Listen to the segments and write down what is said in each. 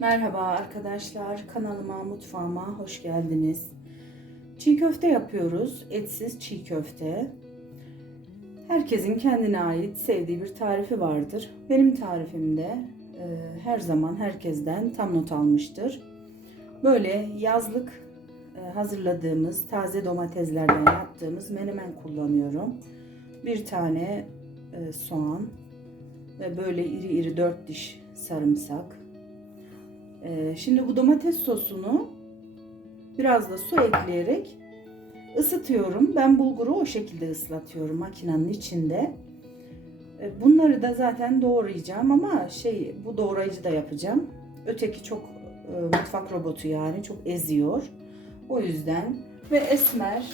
Merhaba arkadaşlar, kanalıma, mutfağıma hoş geldiniz. Çiğ köfte yapıyoruz, etsiz çiğ köfte. Herkesin kendine ait sevdiği bir tarifi vardır. Benim tarifimde e, her zaman herkesten tam not almıştır. Böyle yazlık e, hazırladığımız taze domateslerden yaptığımız menemen kullanıyorum. Bir tane e, soğan ve böyle iri iri dört diş sarımsak. Ee, şimdi bu domates sosunu biraz da su ekleyerek ısıtıyorum. Ben bulguru o şekilde ıslatıyorum makinenin içinde. Ee, bunları da zaten doğrayacağım ama şey bu doğrayıcı da yapacağım. Öteki çok e, mutfak robotu yani çok eziyor. O yüzden ve esmer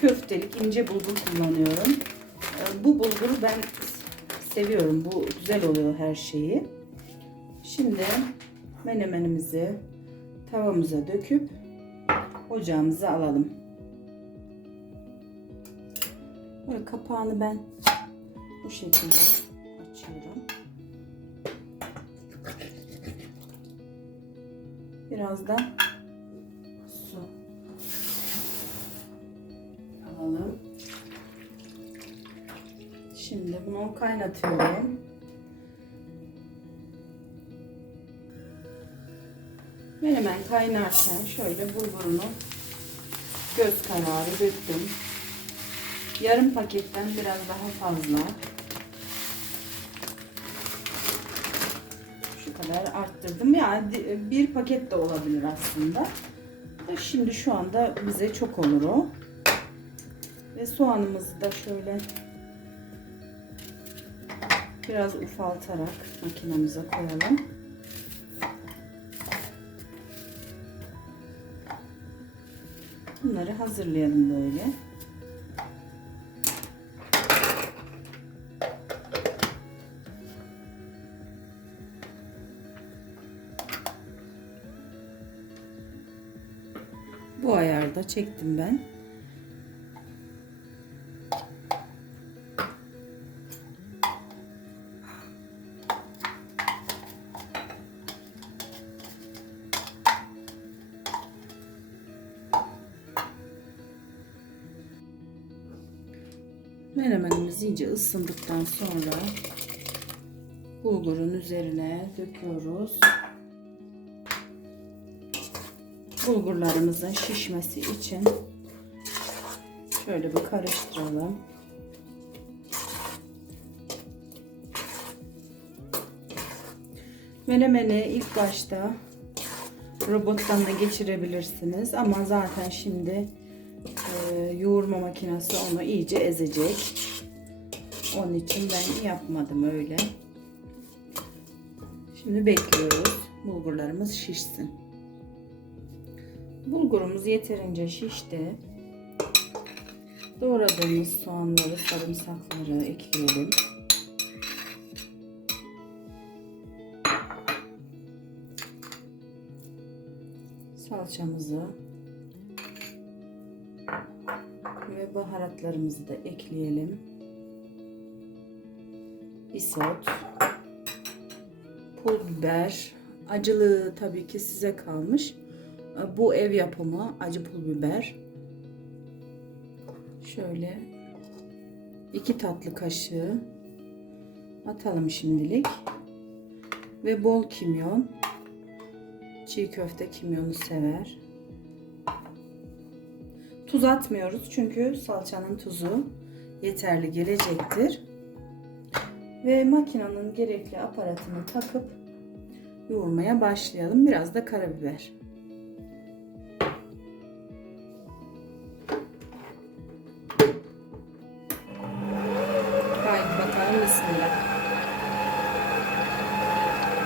köftelik ince bulgur kullanıyorum. Ee, bu bulguru ben seviyorum. Bu güzel oluyor her şeyi. Şimdi menemenimizi tavamıza döküp ocağımıza alalım. Böyle kapağını ben bu şekilde açıyorum. Biraz da su alalım. Şimdi bunu kaynatıyorum. Menemen kaynarken şöyle bulgurunu göz kararı döktüm. Yarım paketten biraz daha fazla. Şu kadar arttırdım. Yani bir paket de olabilir aslında. Şimdi şu anda bize çok olur o. Ve soğanımızı da şöyle biraz ufaltarak makinamıza koyalım. Bunları hazırlayalım böyle. Bu ayarda çektim ben. Menemenimiz iyice ısındıktan sonra bulgurun üzerine döküyoruz. Bulgurlarımızın şişmesi için şöyle bir karıştıralım. Menemeni ilk başta robottan da geçirebilirsiniz ama zaten şimdi yoğurma makinesi onu iyice ezecek. Onun için ben yapmadım öyle. Şimdi bekliyoruz. Bulgurlarımız şişsin. Bulgurumuz yeterince şişti. Doğradığımız soğanları, sarımsakları ekleyelim. Salçamızı baharatlarımızı da ekleyelim. Isot, pul biber, acılığı tabii ki size kalmış. Bu ev yapımı acı pul biber. Şöyle iki tatlı kaşığı atalım şimdilik. Ve bol kimyon. Çiğ köfte kimyonu sever. Tuz atmıyoruz çünkü salçanın tuzu yeterli gelecektir. Ve makinenin gerekli aparatını takıp yoğurmaya başlayalım. Biraz da karabiber. Haydi bakalım.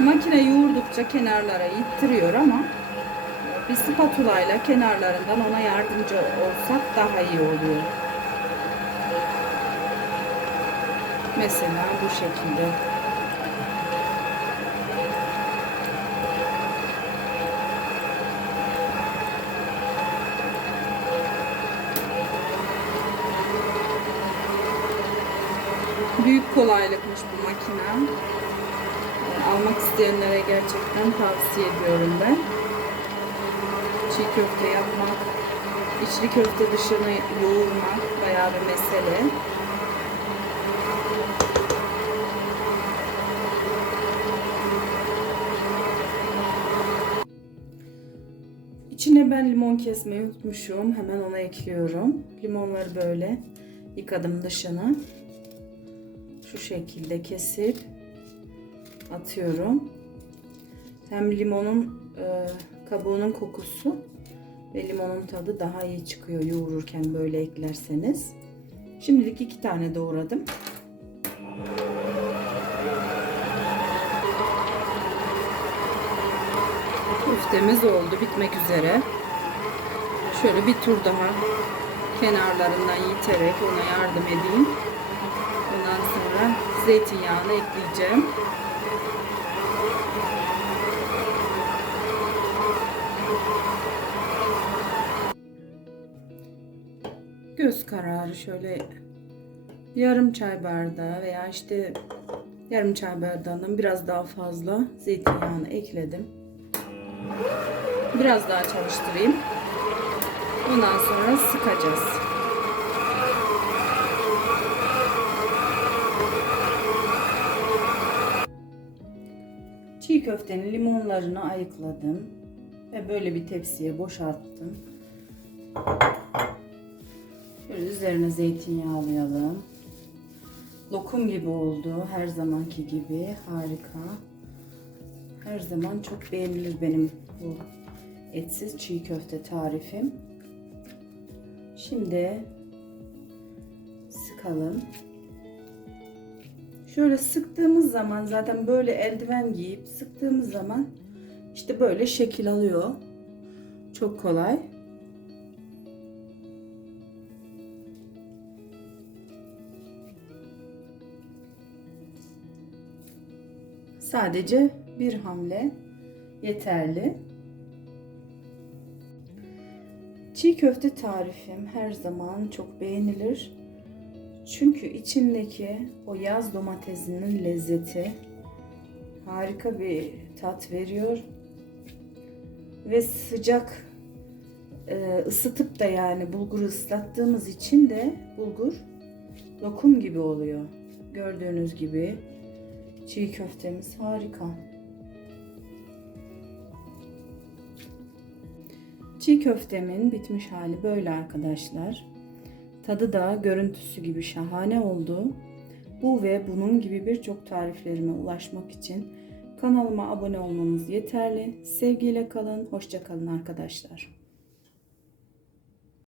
Makine yoğurdukça kenarlara ittiriyor ama bir spatula ile kenarlarından ona yardımcı olsak daha iyi oluyor. Mesela bu şekilde. Büyük kolaylıkmış bu makine. almak isteyenlere gerçekten tavsiye ediyorum ben. Çiğ köfte yapmak, içli köfte dışını yoğurmak bayağı bir mesele. İçine ben limon kesmeyi unutmuşum. Hemen ona ekliyorum. Limonları böyle yıkadım dışını. Şu şekilde kesip atıyorum. Hem limonun e, kabuğunun kokusu ve limonun tadı daha iyi çıkıyor yoğururken böyle eklerseniz. Şimdilik iki tane doğradım. Köftemiz oldu bitmek üzere. Şöyle bir tur daha kenarlarından yiterek ona yardım edeyim. Ondan sonra zeytinyağını ekleyeceğim. Göz kararı şöyle yarım çay bardağı veya işte yarım çay bardağından biraz daha fazla zeytinyağını ekledim. Biraz daha çalıştırayım. Ondan sonra sıkacağız. Çiğ köftenin limonlarını ayıkladım ve böyle bir tepsiye boşalttım. Üzerine zeytinyağlayalım. Lokum gibi oldu her zamanki gibi harika. Her zaman çok beğenilir benim bu etsiz çiğ köfte tarifim. Şimdi sıkalım. Şöyle sıktığımız zaman zaten böyle eldiven giyip sıktığımız zaman işte böyle şekil alıyor. Çok kolay. Sadece bir hamle yeterli. Çiğ köfte tarifim her zaman çok beğenilir. Çünkü içindeki o yaz domatesinin lezzeti harika bir tat veriyor. Ve sıcak e, ısıtıp da yani bulguru ıslattığımız için de bulgur lokum gibi oluyor. Gördüğünüz gibi çiğ köftemiz harika. Çiğ köftemin bitmiş hali böyle arkadaşlar. Tadı da görüntüsü gibi şahane oldu. Bu ve bunun gibi birçok tariflerime ulaşmak için kanalıma abone olmanız yeterli. Sevgiyle kalın, hoşça kalın arkadaşlar.